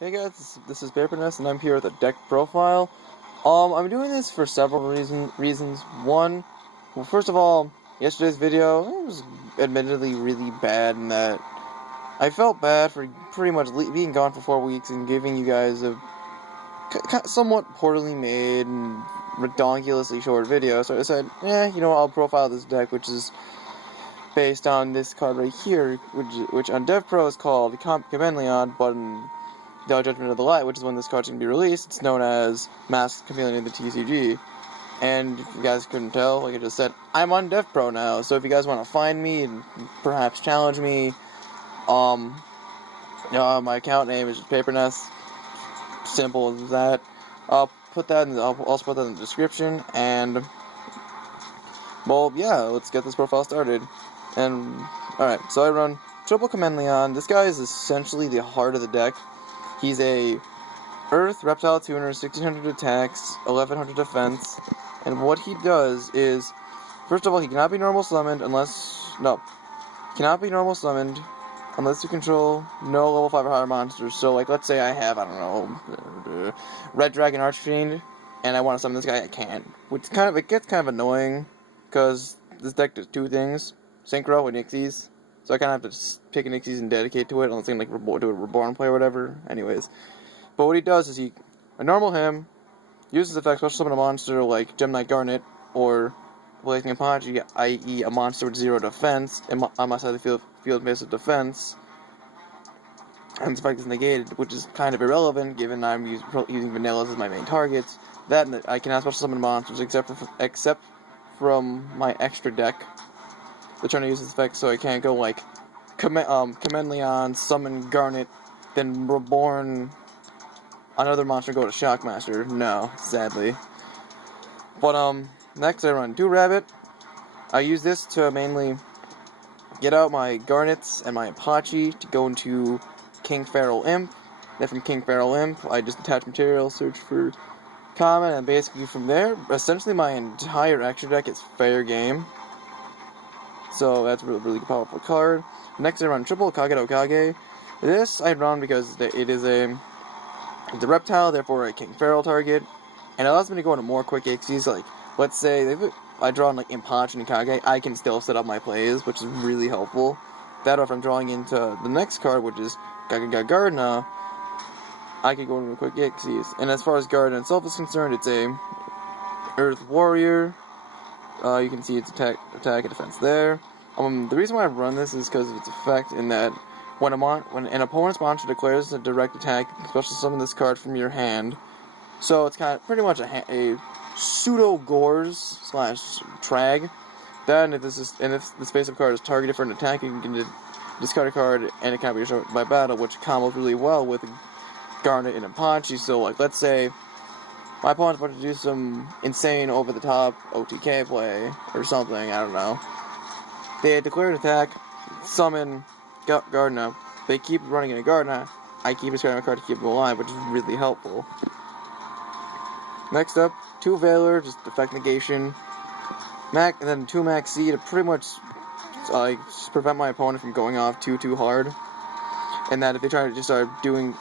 Hey guys, this is PaperNess, and I'm here with a deck profile. I'm doing this for several reasons. One, well, first of all, yesterday's video it was admittedly really bad in that I felt bad for pretty much being gone for 4 weeks and giving you guys a somewhat poorly made and redonkulously short video. So I decided, you know what, I'll profile this deck, which is based on this card right here, which on Devpro is called Chameleon, but in the Judgment of the Light, which is when this card's going to be released, it's known as Masked Chameleon in the TCG. And if you guys couldn't tell, like I just said, I'm on Devpro now, so if you guys want to find me and perhaps challenge me, my account name is just PaperNess, simple as that. I'll also put that in the description, and, well, yeah, let's get this profile started. And, alright, so I run Triple Chameleon. This guy is essentially the heart of the deck. He's a Earth, Reptile Tuner, 1600 attacks, 1100 defense, and what he does is, first of all, he cannot be normal summoned unless you control no level 5 or higher monsters. So, like, let's say I have, I don't know, Red Dragon Archfiend, and I want to summon this guy, I can't. It gets kind of annoying, because this deck does two things, Synchro and Ghetsis. So I kind of have to just pick an Ghetsis and dedicate to it, unless I can do a Reborn play or whatever. Anyways. But what he does is a normal him, uses effect special summon a monster like Gemini Garnet, or Blazing Apache, i.e. a monster with 0 defense, on my side of the field based with defense. And this effect is negated, which is kind of irrelevant, given I'm using Vanillas as my main targets. That, and I cannot special summon monsters except from my extra deck. They're trying to use this effect, so I can't go like Chameleon, summon Garnet, then Reborn another monster, go to Shockmaster. No, sadly. But next I run 2 Rabbit. I use this to mainly get out my Garnets and my Apache to go into King Feral Imp. Then from King Feral Imp, I just attach material, search for common, and basically from there, essentially my entire extra deck is fair game. So that's a really powerful card. Next I run Triple Kage. This I run because it is a reptile, therefore a King Feral target, and it allows me to go into more quick Ghetsis. Like, let's say if I draw on like Impachi and Kage, I can still set up my plays, which is really helpful. That, or if I'm drawing into the next card, which is Gardna, I can go into quick Ghetsis. And as far as Gardna itself is concerned, it's a Earth Warrior. You can see its attack and defense there. The reason why I run this is because of its effect in that when an opponent's monster declares a direct attack, you can special summon this card from your hand. So it's kind of pretty much a pseudo Gores / Trag. Then if this face-up card is targeted for an attack, you can discard a card and it can't be destroyed by battle, which combos really well with Garnet and Apache. So like, let's say my opponent's about to do some insane over-the-top OTK play or something, I don't know. They declare an attack, summon Gardna. They keep running into Gardna. I keep discarding my card to keep them alive, which is really helpful. Next up, 2 Valor, just effect negation. And then 2 Maxi to pretty much just prevent my opponent from going off too hard. And that if they try to just start doing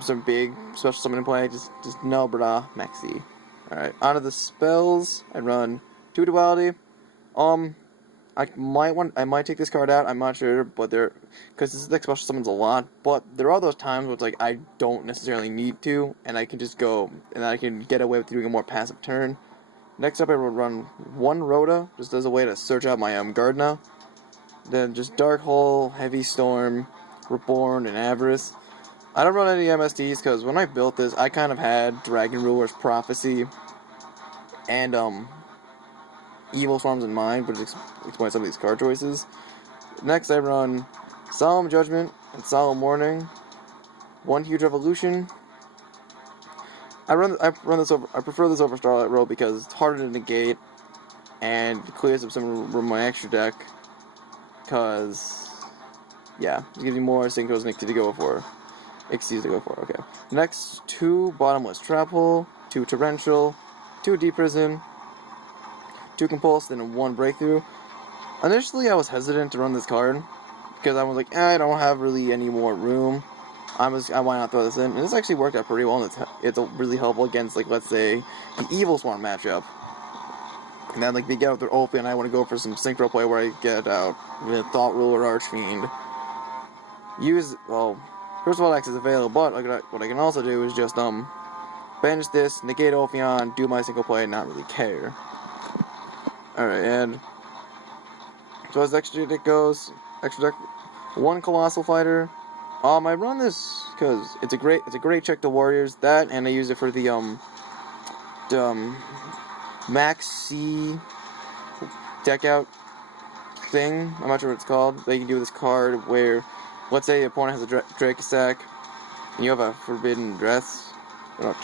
some big special summon play, just no brah, Maxi. Alright, onto the spells. I run 2 Duality. I might take this card out, I'm not sure, but because this deck special summons a lot, but there are those times where it's like, I don't necessarily need to, and I can just go, and I can get away with doing a more passive turn. Next up, I will run 1 Rhoda, just as a way to search out my Gardna. Then just Dark Hole, Heavy Storm, Reborn, and Avarice. I don't run any MSDs, because when I built this, I kind of had Dragon Ruler's Prophecy, and, Evil Swarms in mind, but explain some of these card choices. Next, I run Solemn Judgment and Solemn Warning. 1 Huge Revolution. I prefer this over Starlight Roll because it's harder to negate and it clears up some of my extra deck. Cause, yeah, it gives you more Synchros and Ghetsis to go for. Okay. Next, 2 Bottomless Trap Hole, 2 Torrential, 2 Deep Prison, 2 Compulse, then 1 Breakthrough. Initially, I was hesitant to run this card, because I was like, I don't have really any more room. why not throw this in? And this actually worked out pretty well, and it's really helpful against, like, let's say, the Evil Swarm matchup. And then, like, they get out their open, and I want to go for some synchro play where I get out with Thought Ruler Archfiend. First of all, X is available, but what I can also do is just, banish this, negate Ophion, do my single play, and not really care. Alright, and so as extra deck goes, extra deck, 1 Colossal Fighter. I run this because it's a great check to Warriors. That, and I use it for the Max C deck out thing. I'm not sure what it's called. They can do this card where, let's say the opponent has a Drake stack, and you have a Forbidden Dress,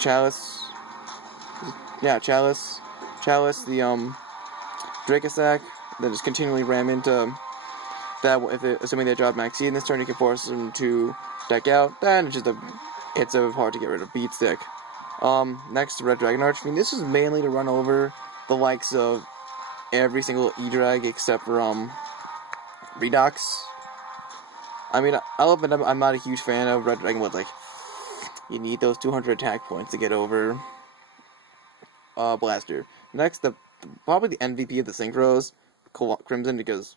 Chalice. Yeah, Chalice, the Drake stack. Then just continually ram into that. Assuming they drop Max C in this turn, you can force them to deck out. Then it's hard to get rid of Beat Stick. Next, Red Dragon Archfiend. This is mainly to run over the likes of every single E-Drag except for Redox. I mean, I'll admit I'm not a huge fan of Red Dragon, but like, you need those 200 attack points to get over Blaster. Next, probably the MVP of the Synchros, Crimson, because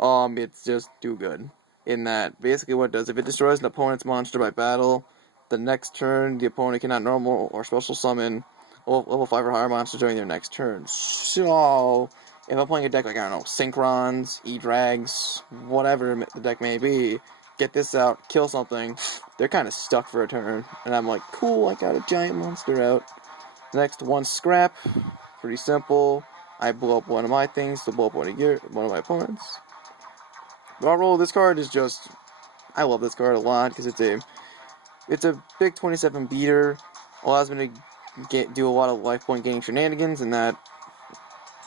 it's just too good. In that, basically what it does, if it destroys an opponent's monster by battle, the next turn, the opponent cannot normal or special summon level 5 or higher monsters during their next turn. So, if I'm playing a deck like, I don't know, Synchrons, E-Drags, whatever the deck may be, get this out, kill something, they're kind of stuck for a turn. And I'm like, cool, I got a giant monster out. Next, 1 Scrap, pretty simple. I blow up one of my things to blow up one of my opponents. The overall, this card is just, I love this card a lot because it's a big 27 beater. Allows me to do a lot of life point gaining shenanigans, and that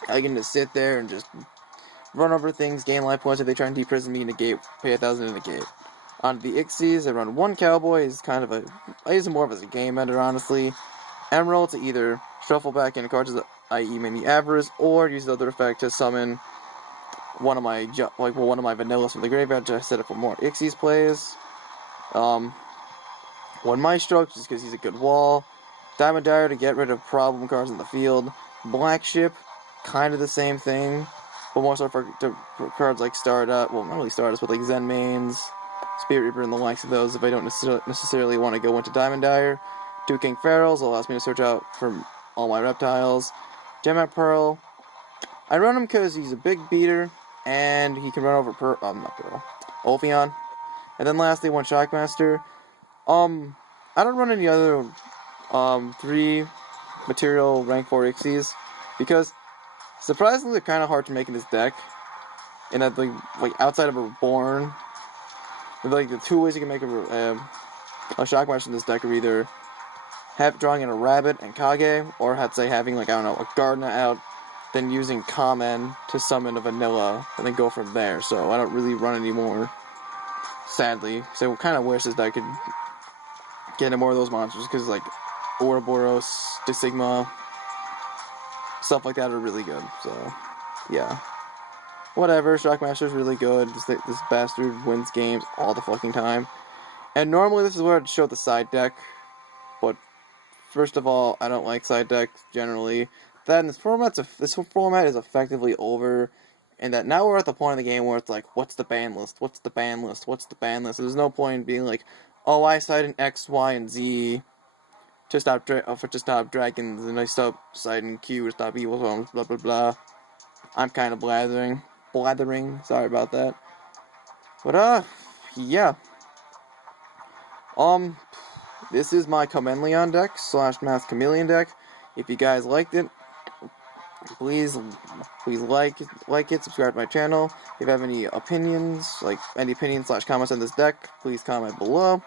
I can just sit there and just run over things, gain life points if they try and deprison me, negate, pay 1,000 to negate. On the Ixies, I run 1 Cowboy. Is kind of I use it more of as a game ender, honestly. Emerald to either shuffle back in cards, i.e. Mini Avarice, or use the other effect to summon one of my vanillas from the graveyard to set up for more Ixies plays. 1 Maestro, just because he's a good wall. Diamond Dyer to get rid of problem cards in the field. Black Ship, kind of the same thing, but more so for cards like Stardust, well, not really Stardust, but like Zen Mains, Spirit Reaper, and the likes of those if I don't necessarily want to go into Diamond Dyer. 2 King Pharaohs allows me to search out from all my reptiles. Gemat Pearl, I run him because he's a big beater, and he can run over Ophion. And then lastly, 1 Shockmaster. I don't run any other 3 material rank 4 Ixies because surprisingly they're kind of hard to make in this deck. And that like outside of a Reborn, like the 2 ways you can make a Shockmaster in this deck are either drawing in a Rabbit and Kage, or having like, I don't know, a Gardna out, then using Kamen to summon a Vanilla, and then go from there. So I don't really run anymore, sadly. So I kind of wish this deck could get into more of those monsters, because like Ouroboros, De Sigma, stuff like that are really good. So yeah, whatever. Shockmaster's really good. This bastard wins games all the fucking time. And normally this is where I'd show the side deck, but first of all, I don't like side decks generally. Then this format is effectively over, and that now we're at the point of the game where it's like, what's the ban list? What's the ban list? What's the ban list? There's no point in being like, oh, I side in X, Y, and Z to stop dragons, and I stop siding Q to stop evil storms, blah blah blah. I'm kind of blathering. Sorry about that. But yeah. This is my Chameleon deck / Math Chameleon deck. If you guys liked it, please like it, subscribe to my channel. If you have any opinions / comments on this deck, please comment below.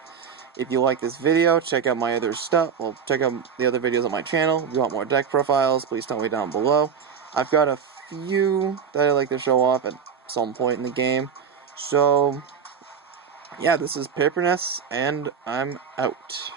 If you like this video, check out my other stuff. Well, check out the other videos on my channel. If you want more deck profiles, please tell me down below. I've got a few that I like to show off at some point in the game. So yeah, this is PaperNess, and I'm out.